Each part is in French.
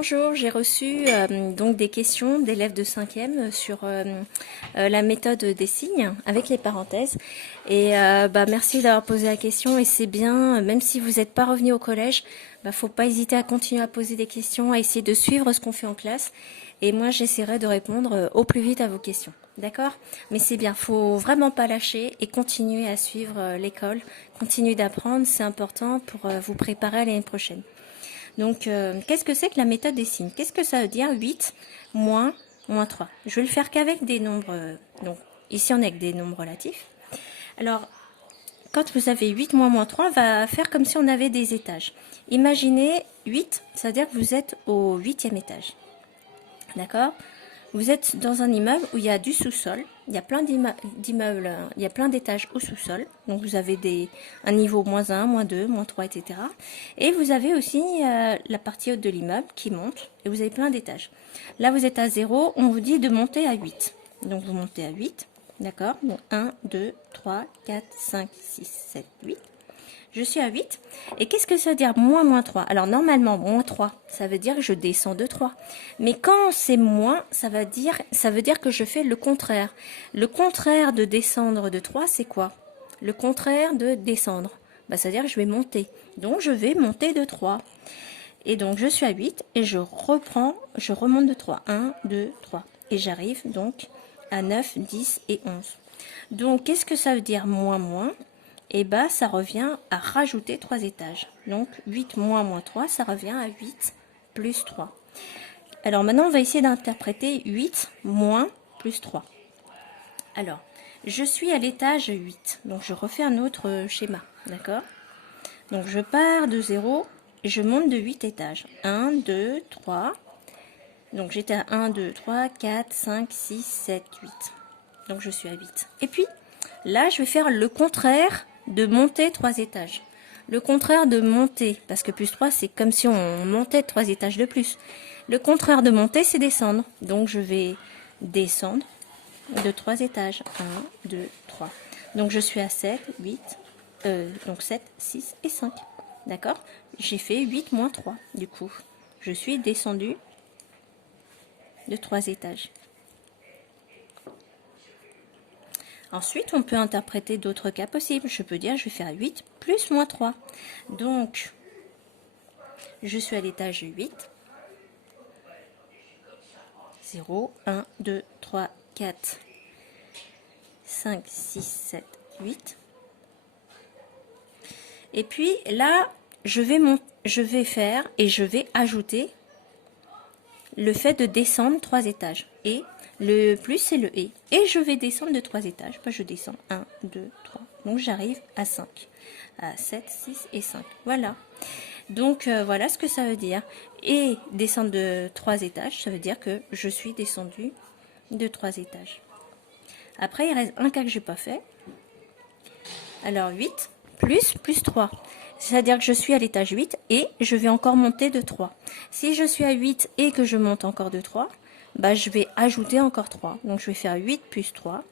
Bonjour, j'ai reçu donc des questions d'élèves de 5e sur la méthode des signes avec les parenthèses. Et merci d'avoir posé la question et c'est bien, même si vous n'êtes pas revenu au collège, faut pas hésiter à continuer à poser des questions, à essayer de suivre ce qu'on fait en classe. Et moi, j'essaierai de répondre au plus vite à vos questions. D'accord? Mais c'est bien, faut vraiment pas lâcher et continuer à suivre l'école, continuer d'apprendre, c'est important pour vous préparer à l'année prochaine. Donc, qu'est-ce que c'est que la méthode des signes? Qu'est-ce que ça veut dire 8 moins 3? Je vais le faire qu'avec des nombres. Donc, ici, on est avec des nombres relatifs. Alors, quand vous avez 8 moins 3, on va faire comme si on avait des étages. Imaginez 8, ça veut dire que vous êtes au 8e étage. D'accord? Vous êtes dans un immeuble où il y a du sous-sol, il y a plein d'immeubles, il y a plein d'étages au sous-sol. Donc vous avez un niveau -1, -2, -3, etc. Et vous avez aussi la partie haute de l'immeuble qui monte et vous avez plein d'étages. Là vous êtes à 0, on vous dit de monter à 8. Donc vous montez à 8, d'accord? Donc 1, 2, 3, 4, 5, 6, 7, 8. Je suis à 8. Et qu'est-ce que ça veut dire moins 3? Alors normalement, moins 3, ça veut dire que je descends de 3. Mais quand c'est moins, ça veut dire que je fais le contraire. Le contraire de descendre de 3, c'est quoi? Le contraire de descendre, ça veut dire que je vais monter. Donc je vais monter de 3. Et donc je suis à 8 et je remonte de 3. 1, 2, 3. Et j'arrive donc à 9, 10 et 11. Donc qu'est-ce que ça veut dire moins? Et ça revient à rajouter 3 étages. Donc 8 moins 3, ça revient à 8 plus 3. Alors maintenant, on va essayer d'interpréter 8 moins plus 3. Alors, je suis à l'étage 8. Donc je refais un autre schéma. D'accord? Donc je pars de 0 et je monte de 8 étages. 1, 2, 3. Donc j'étais à 1, 2, 3, 4, 5, 6, 7, 8. Donc je suis à 8. Et puis, là, je vais faire le contraire de monter 3 étages. Le contraire de monter, parce que plus 3, c'est comme si on montait 3 étages de plus. Le contraire de monter, c'est descendre. Donc, je vais descendre de 3 étages. 1, 2, 3. Donc, je suis à 7, 8, donc 7, 6 et 5. D'accord? J'ai fait 8 moins 3, du coup. Je suis descendu de 3 étages. Ensuite, on peut interpréter d'autres cas possibles. Je peux dire, je vais faire 8 plus moins 3. Donc, je suis à l'étage 8. 0, 1, 2, 3, 4, 5, 6, 7, 8. Et puis là, je vais ajouter le fait de descendre 3 étages. Et le plus, c'est le et. Et je vais descendre de 3 étages. Je descends 1, 2, 3. Donc, j'arrive à 5. À 7, 6 et 5. Voilà. Donc, voilà ce que ça veut dire. Et descendre de 3 étages, ça veut dire que je suis descendu de 3 étages. Après, il reste un cas que je n'ai pas fait. Alors, 8 plus 3. C'est-à-dire que je suis à l'étage 8 et je vais encore monter de 3. Si je suis à 8 et que je monte encore de 3, je vais ajouter encore 3. Donc, je vais faire 8 plus 3.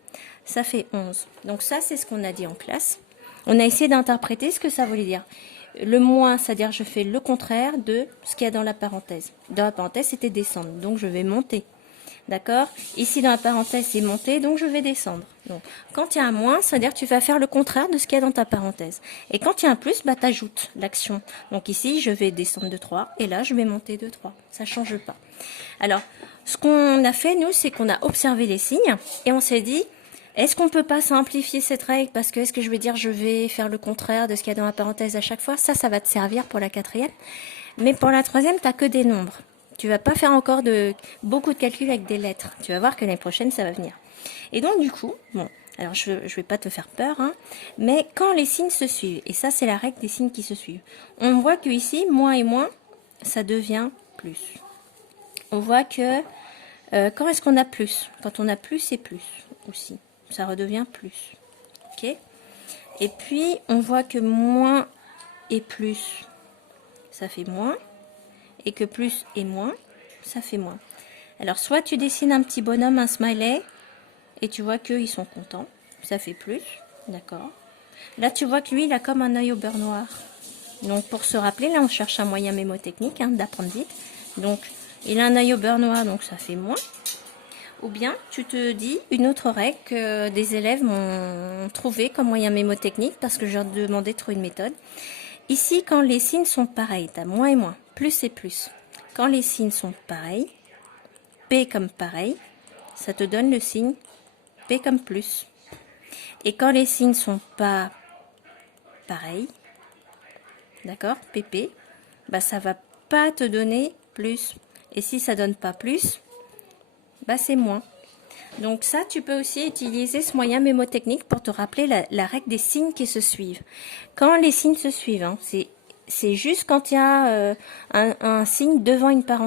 Ça fait 11. Donc, ça, c'est ce qu'on a dit en classe. On a essayé d'interpréter ce que ça voulait dire. Le moins, c'est-à-dire je fais le contraire de ce qu'il y a dans la parenthèse. Dans la parenthèse, c'était descendre. Donc, je vais monter. D'accord? Ici, dans la parenthèse, c'est monter, donc je vais descendre. Donc, quand il y a un moins, c'est-à-dire que tu vas faire le contraire de ce qu'il y a dans ta parenthèse. Et quand il y a un plus, tu ajoutes l'action. Donc ici, je vais descendre de 3, et là, je vais monter de 3. Ça ne change pas. Alors, ce qu'on a fait, nous, c'est qu'on a observé les signes, et on s'est dit, est-ce qu'on ne peut pas simplifier cette règle? Parce que est-ce que je vais dire, je vais faire le contraire de ce qu'il y a dans la parenthèse à chaque fois? Ça va te servir pour la 4e. Mais pour la 3e, tu n'as que des nombres. Tu vas pas faire encore beaucoup de calculs avec des lettres. Tu vas voir que l'année prochaine, ça va venir. Et donc, du coup, alors je vais pas te faire peur, mais quand les signes se suivent, et ça, c'est la règle des signes qui se suivent, on voit que ici, moins et moins, ça devient plus. On voit que, quand est-ce qu'on a plus? Quand on a plus et plus aussi. Ça redevient plus. Ok? Et puis, on voit que moins et plus, ça fait moins. Et que plus et moins, ça fait moins. Alors, soit tu dessines un petit bonhomme, un smiley, et tu vois qu'ils sont contents. Ça fait plus, d'accord. Là, tu vois que lui, il a comme un œil au beurre noir. Donc, pour se rappeler, là, on cherche un moyen mémotechnique d'apprendre vite. Donc, il a un œil au beurre noir, donc ça fait moins. Ou bien, tu te dis une autre règle que des élèves m'ont trouvé comme moyen mémotechnique parce que je leur demandais de trouver une méthode. Ici, quand les signes sont pareils, tu as moins et moins, plus et plus. Quand les signes sont pareils, P comme pareil, ça te donne le signe P comme plus. Et quand les signes sont pas pareils, d'accord, PP, bah ça va pas te donner plus. Et si ça donne pas plus, bah c'est moins. Donc ça, tu peux aussi utiliser ce moyen mémotechnique pour te rappeler la règle des signes qui se suivent. Quand les signes se suivent, hein, c'est juste quand il y a un signe devant une parenthèse.